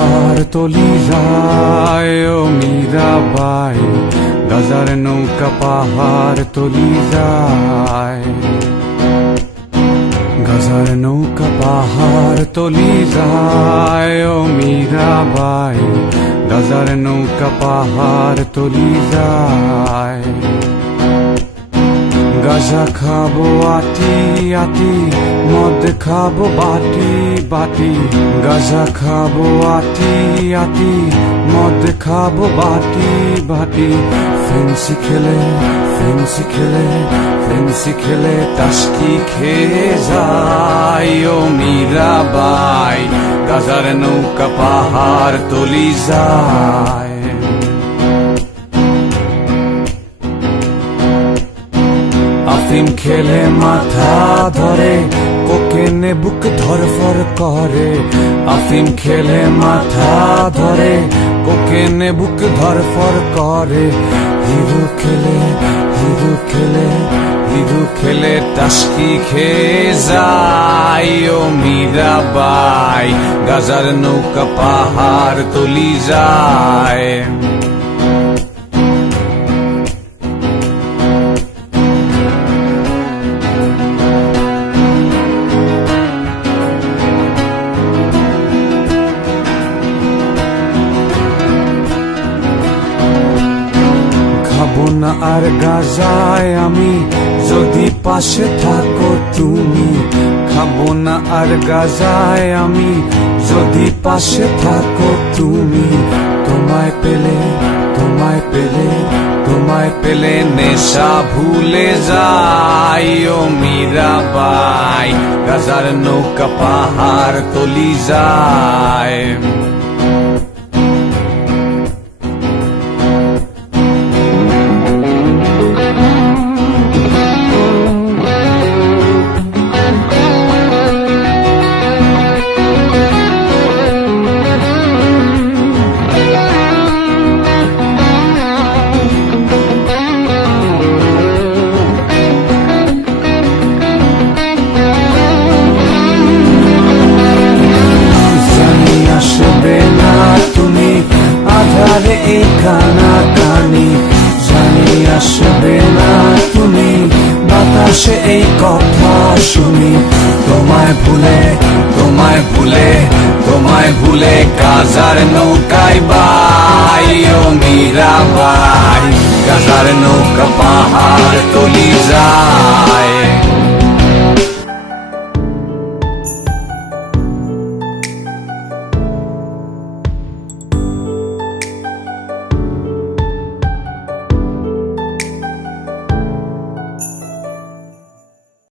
পাহাড় তলি যায় ও মীরাবাই, গাজার নৌকা পাহাড় তলি যায়। গাজার নৌকা পাহাড় তলি যায় ও মীরাবাই, গাজার নৌকা পাহাড় তলি যায়। গাজা খাবো আটি আটি, মদ খাবো বাটি বাটি। গাজা খাবো আটি আটি, মদ খাবো বাটি বাটি। ফেন্সি খেলে ফেন্সি খেলে ফেন্সি খেলে টাস্কি খেয়ে যায় ও মীরাবাই, গাজার নৌকা পাহাড় তলি যায়। আফিম খেলে মাথা ধরে, কোকেনে বুক ধরফর করে। আফিম খেলে মাথা ধরে, কোকেনে বুক ধরফর করে। হিরো খেলে হিরো খেলে হিরো খেলে টাস্কি খেয়ে যায় ও মীরাবাই, গাজার নৌকা পাহাড় তলি যায়। খাবো না আর গাজায় আমি, যদি পাশে থাকো তুমি। খাবো না আর গাজায় আমি, যদি পাশে থাকো তুমি। তোমায় পেলে তোমায় পেলে তোমায় পেলে নেশা ভুলে যাই ও মীরাবাই, গাজার নৌকা পাহাড় তলি যায়। আধারে এই কানাকানি, জানি আসবে না তুমি, বাতাসে এই কথা শুনি। তোমায় ভুলে তোমায় ভুলে তোমায় ভুলে গাজার নৌকায় বাই ও মীরাবাই, গাজার নৌকা পাহাড় তলি যায়।